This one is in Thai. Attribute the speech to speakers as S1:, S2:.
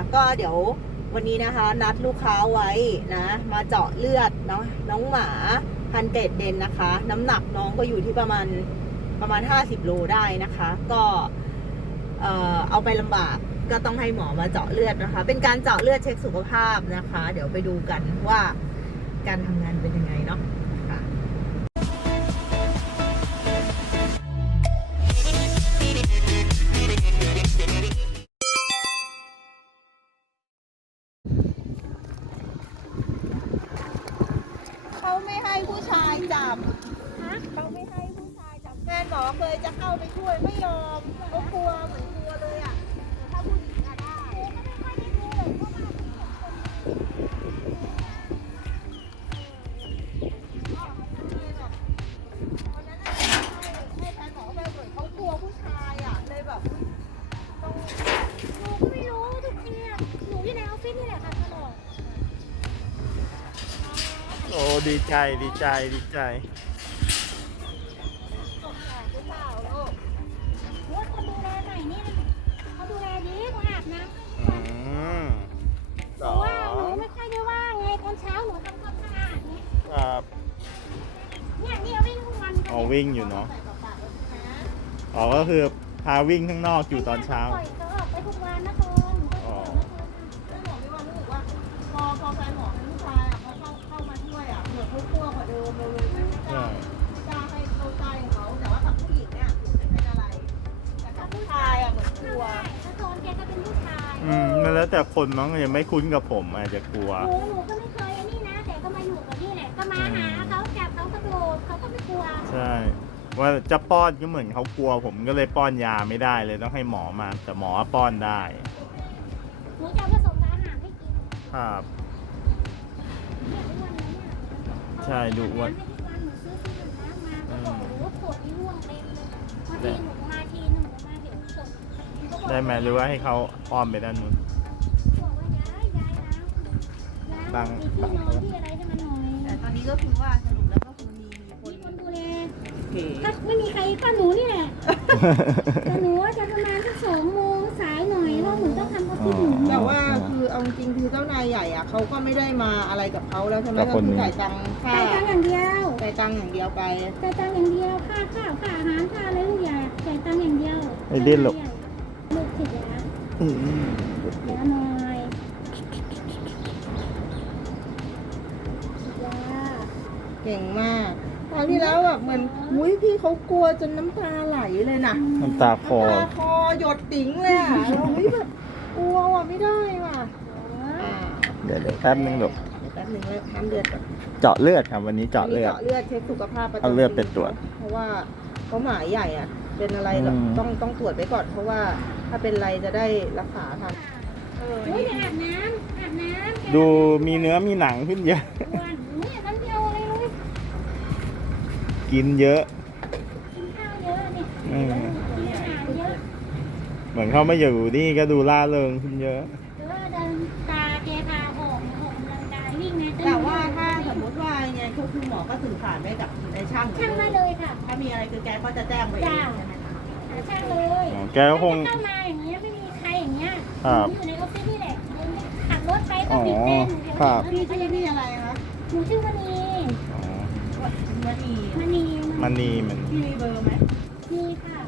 S1: ก็เดี๋ยววันนี้นะคะนัดลูกค้าไว้นะมาเจาะเลือดน้องหมาพันเกรดเดนนะคะ น้ำหนักน้องก็อยู่ที่ประมาณ50 โลได้นะคะ ก็เอาไปลำบากก็ต้องให้หมอมาเจาะเลือดนะคะ เป็นการเจาะเลือดเช็คสุขภาพนะคะ เดี๋ยวไปดูกันว่าการทำงานเป็นยังไงเนาะค่ะเขาไม่ให้ผู้ชายจับเขาไม่ให้ผู้ชายจับแฟนหมอเคยจะเข้าไปช่วยไม่ยอมเขากลัวเหมือนกลัวเลยอ่ะถ้าผู้หญิงอะได้เขากลัวผู้ชายอ่ะเลยแบบต้อง
S2: หนูก็ไม่รู้ทุกทีอะหนูอยู่ในออฟฟิศนี่แหละค่ะตลอด
S3: โอ้ดีใจดีใจดีใจ
S2: โอ้ยคนดูแลใหม่นี่เขาดูแลดีเขาอาบน้ำ
S3: อืม
S2: เพราะว่าหนูไม่ค่อยได้ว่างไงตอนเช้าหนูทำความสะอาดเนี่ย
S3: ครับ
S2: นี่วิ่งทุกวัน
S3: อ๋อวิ่งอยู่เนาะอ๋อก็คือพาวิ่งข้างนอกอยู่ตอนเช้า
S2: ปล่อยเขาออกไปทุกวันนะคน
S3: อ๋อ
S1: แม่หมอมีความรู้สึกว่าพอแฟนหมอเป็นผู้ชายอ่ะเขาเข้ามาช่วยอ่ะเหมือนเขากลัวกว่าเดิมเลยไม่กล้าให้เข้าใกล้เขาแต่ว่ากับผู้หญิงเนี่ยไม่เป็นอะไรแต่กับผู้ชายอ่ะเหมือนกลัว
S2: ถ้าโซนแกจะเป็นผู้ชาย
S3: มันแล้วแต่คนมั้งยังไม่คุ้นกับผมอาจจะกลัว
S2: หนูก็ไม่เคยอันนี้นะ แต่ก็มาอยู่กับนี่แหละก็มาหาเขาจับเขากระโดดเขาก็ไม่กลัว
S3: ใช่ว่าจะป้อนก็เหมือนเขากลัวผมก็เลยป้อนยาไม่ได้เลยต้องให้หมอมา แต่หมอป้อนได้
S2: หนูจะผสมอาหารให้กิน
S3: ครับ
S2: เนี่ยทุกวันนี้เนี่ย
S3: ใช่ดูอ้วน
S2: หนูซื้อน้ำมาก็บอกโอ้โหขวดนี้ร่วงเต็มเลยบางทีหนูมาทีหนูมาเดี๋ยวขวด
S3: ได้ไหมหรือว่าให้เขาอ้อมไปด้านนู้น
S2: บอกว่าย้ายน้ำมีที่นอนที่อะไรให้มันหน่อย
S1: แต่ตอนนี้ก็คือว่าสรุปแล้วก็คือมีคน
S2: มีคนดูแล
S1: เก๋
S2: ถ้าไม่มีใครก็หนูนี่แหละแต่หนูจะประมาณสัก2 โมงสายหน่อยเพราะหนูต้องทำออฟฟิศหนู
S1: แต่ว่าคือเอาจริงคือเจ้านายใหญ่อ่ะเขาก็ไม่ได้มาอะไรกับเขาแล้วใช่ไหม
S3: กับ
S1: ก็
S3: คน
S1: คือ
S3: นี้
S1: จ่ายตังค่า
S2: จ่ายตังค์อย่างเดียว
S1: จ่ายตังอย่างเดียวไป
S2: จ่ายตังค์อย่างเดียวค่าข้าวค่าอาหารค่าอะไรทุกอย่างจ่ายตังค์อย่างเดียว
S3: ไอ้ดิ้นหรอก
S2: ลูกฉีดยา
S3: อืม
S2: ยาหน่อยยา
S1: เก่งมากตอนที่แล้วแบบเหมือนมุ้ยพี่เขากลัวจนน้ำตาไหลเลยนะ
S3: น้ำตาคอ
S1: น้ำตาคอหยดติ๋งเลยอ่ะเราแบบกลัวว่ะไม่ได้ว่ะอ่า
S3: เดี๋ยวแป๊บนึงหรอก
S1: เดี๋ยวแป๊บนึงเลยน้ำเดือดก่อน
S3: เจาะเลือดครับวันนี้เจาะเลือด
S1: เจาะเลือดเช็คสุขภาพประจำ
S3: เอาเลือดไปตรวจ
S1: เพราะว่าเขาหมาใหญ่อ่ะ เป็นอะไร
S3: อืม
S1: ต้องตรวจไปก่อน เพราะว่าถ้าเป็นไรจะได้รักษาทัน
S2: โอ้ยอาบน้ำ
S3: ดูมีเนื้อมีหนังขึ้นเยอะ
S2: วันนี้น้ำเดียวเลยเลย
S3: กินเยอะ
S2: กินข้าวเยอะเนี่ย
S3: อืม
S2: กินอาหารเยอะ
S3: เหมือนเขามาอยู่นี่ก็ดูล่าเริงขึ้นเยอะ
S2: หรือว่าเดินตาเจพาออกกำลังกายวิ่งใน
S1: แต่ว่าถ้าสมมติว่าไงคือหมอก็สื่อสารได้กับในช่าง
S2: ช่างมาเลยค่ะ
S1: ถ้ามีอะไรคือแกก็จะแจ้งไปเองใช่ไหมคะ
S2: หาช่างเลย
S3: อ๋อแกก็คง
S2: เข้ามาอย่างเงี้ยไม่มีใครอย่างเงี้ย
S3: ครับ
S2: อยู่ในออฟฟิศนี่แหละขับรถไปก็
S3: อ๋อ
S2: ปิดเต้น
S3: ครับ
S1: พี่ชื่ออะไรคะ
S2: หนูชื่อมณี
S3: อ๋อ
S1: มณี
S2: มณี
S3: มันนีมัน
S1: พี่มีเบอร์ไหม
S2: มีค่ะ